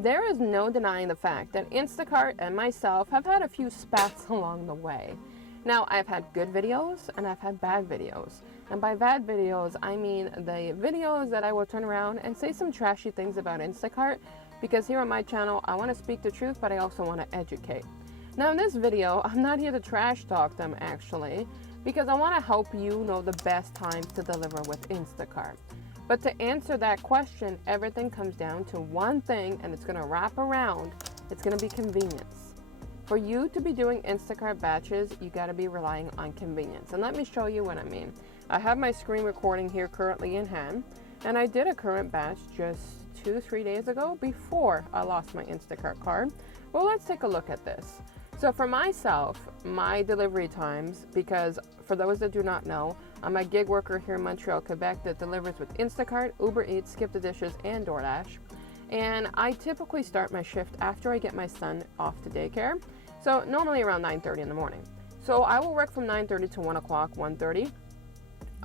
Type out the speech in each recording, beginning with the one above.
There is no denying the fact that Instacart and myself have had a few spats along the way. Now, I've had good videos and I've had bad videos. And by bad videos, I mean the videos that I will turn around and say some trashy things about Instacart, because here on my channel, I want to speak the truth, but I also want to educate. Now, in this video, I'm not here to trash talk them actually, because I want to help you know the best times to deliver with Instacart. But to answer that question, everything comes down to one thing, and it's going to wrap around. It's going to be convenience. For you to be doing Instacart batches, you got to be relying on convenience. And let me show you what I mean. I have my screen recording here currently in hand, and I did a current batch just 2-3 days ago before I lost my Instacart card. Well, let's take a look at this. So for myself, my delivery times, because for those that do not know, I'm a gig worker here in Montreal, Quebec that delivers with Instacart, Uber Eats, Skip the Dishes, and DoorDash. And I typically start my shift after I get my son off to daycare. So normally around 9:30 in the morning. So I will work from 9:30 to 1 o'clock, 1:30.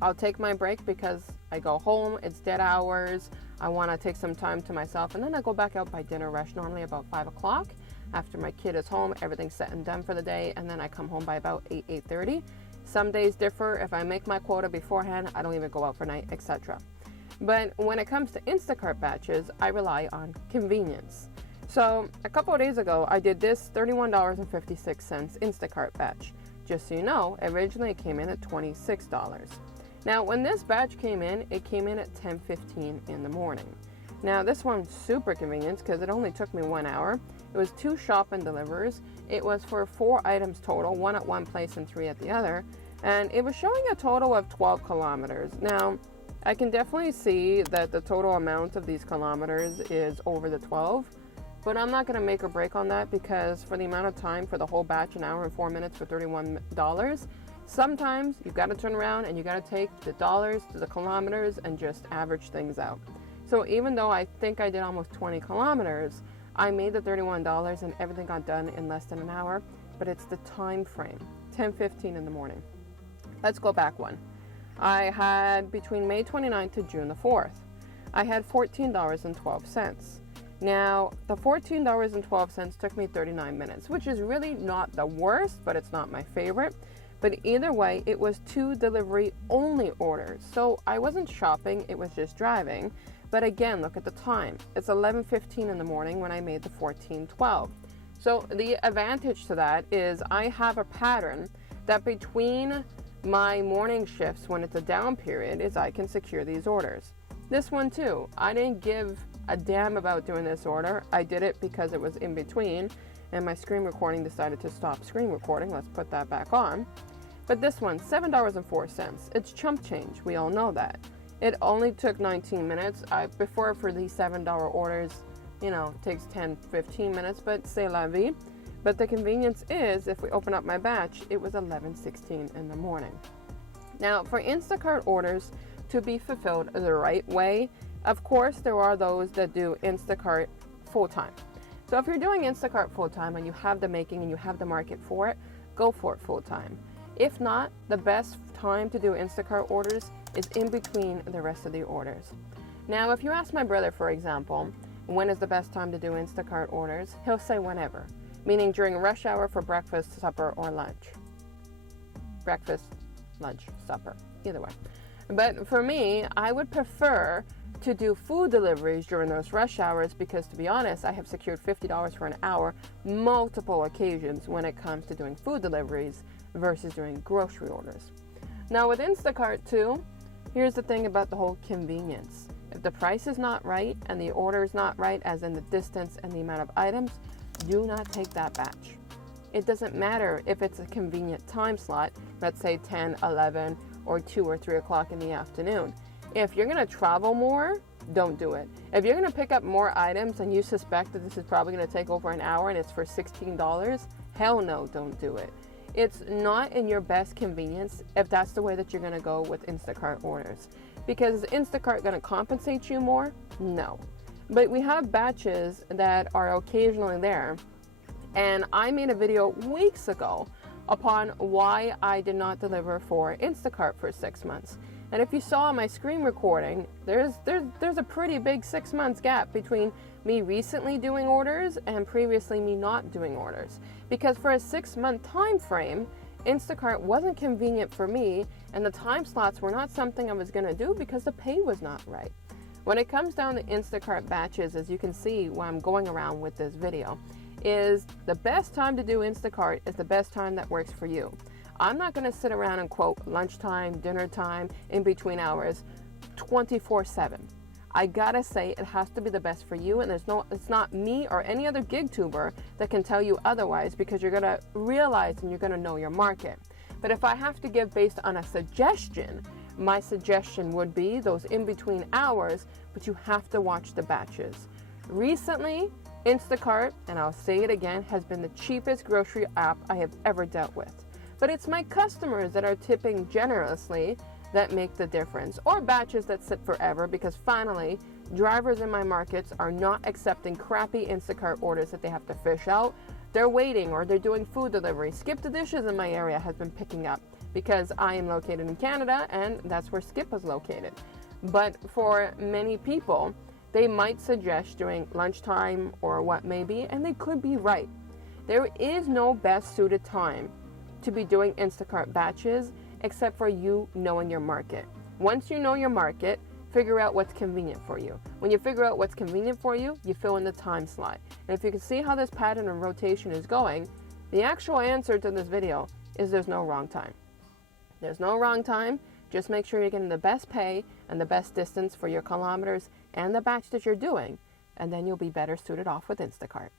I'll take my break because I go home, it's dead hours. I want to take some time to myself, and then I go back out by dinner rush, normally about 5 o'clock. After my kid is home, everything's set and done for the day, and then I come home by about 8:30. Some days differ. If I make my quota beforehand, I don't even go out for night, etc. But when it comes to Instacart batches, I rely on convenience. So a couple of days ago, I did this $31.56 Instacart batch. Just so you know, originally it came in at $26. Now, when this batch came in, it came in at 10:15 in the morning. Now, this one's super convenient because it only took me 1 hour. It was 2 shop and delivers. It was for 4 items total, 1 at one place and 3 at the other. And it was showing a total of 12 kilometers. Now, I can definitely see that the total amount of these kilometers is over the 12, but I'm not going to make or break on that because for the amount of time for the whole batch, 1 hour and 4 minutes for $31, sometimes you've got to turn around and you got to take the dollars to the kilometers and just average things out. So even though I think I did almost 20 kilometers, I made the $31 and everything got done in less than an hour, but it's the time frame, 10:15 in the morning. Let's go back one. I had between May 29th to June the 4th, I had $14.12. Now, the $14.12 took me 39 minutes, which is really not the worst, but it's not my favorite. But either way, it was 2 delivery only orders. So I wasn't shopping, it was just driving. But again, look at the time. It's 11:15 in the morning when I made the $14.12. So the advantage to that is I have a pattern that between my morning shifts, when it's a down period, is I can secure these orders. This one too, I didn't give a damn about doing this order. I did it because it was in between and my screen recording decided to stop screen recording. Let's put that back on. But this one, $7.04. It's chump change. We all know that. It only took 19 minutes. I prefer for these $7 orders, it takes 10-15 minutes, but c'est la vie. But the convenience is, if we open up my batch, it was 11:16 in the morning. Now, for Instacart orders to be fulfilled the right way, of course, there are those that do Instacart full-time. So if you're doing Instacart full-time and you have the making and you have the market for it, go for it full-time. If not, the best time to do Instacart orders is in between the rest of the orders. Now, if you ask my brother, for example, when is the best time to do Instacart orders, he'll say whenever, meaning during rush hour for breakfast, supper, or lunch. Breakfast, lunch, supper, either way. But for me, I would prefer to do food deliveries during those rush hours because, to be honest, I have secured $50 for an hour multiple occasions when it comes to doing food deliveries versus doing grocery orders. Now, with Instacart too, here's the thing about the whole convenience. If the price is not right and the order is not right, as in the distance and the amount of items, do not take that batch. It doesn't matter if it's a convenient time slot, let's say 10, 11, or 2 or 3 o'clock in the afternoon. If you're going to travel more, don't do it. If you're going to pick up more items and you suspect that this is probably going to take over an hour and it's for $16, hell no, don't do it. It's not in your best convenience if that's the way that you're going to go with Instacart orders. Because is Instacart going to compensate you more? No. But we have batches that are occasionally there. And I made a video weeks ago upon why I did not deliver for Instacart for 6 months. And if you saw my screen recording, there's a pretty big 6 months gap between me recently doing orders and previously me not doing orders. Because for a 6-month time frame, Instacart wasn't convenient for me, and the time slots were not something I was going to do because the pay was not right. When it comes down to Instacart batches, as you can see while I'm going around with this video, is the best time to do Instacart is the best time that works for you. I'm not going to sit around and quote lunchtime, dinner time, in between hours, 24/7. I gotta say it has to be the best for you, and it's not me or any other gig tuber that can tell you otherwise, because you're gonna realize and you're gonna know your market. But if I have to give based on a suggestion, my suggestion would be those in between hours, but you have to watch the batches. Recently, Instacart, and I'll say it again, has been the cheapest grocery app I have ever dealt with. But it's my customers that are tipping generously that make the difference, or batches that sit forever, because finally, drivers in my markets are not accepting crappy Instacart orders that they have to fish out. They're waiting, or they're doing food delivery. Skip the Dishes in my area has been picking up because I am located in Canada, and that's where Skip is located. But for many people, they might suggest doing lunchtime or what may be, and they could be right. There is no best suited time to be doing Instacart batches except for you knowing your market. Once you know your market, figure out what's convenient for you. When you figure out what's convenient for you, you fill in the time slot. And if you can see how this pattern of rotation is going, the actual answer to this video is there's no wrong time. There's no wrong time. Just make sure you're getting the best pay and the best distance for your kilometers and the batch that you're doing, and then you'll be better suited off with Instacart.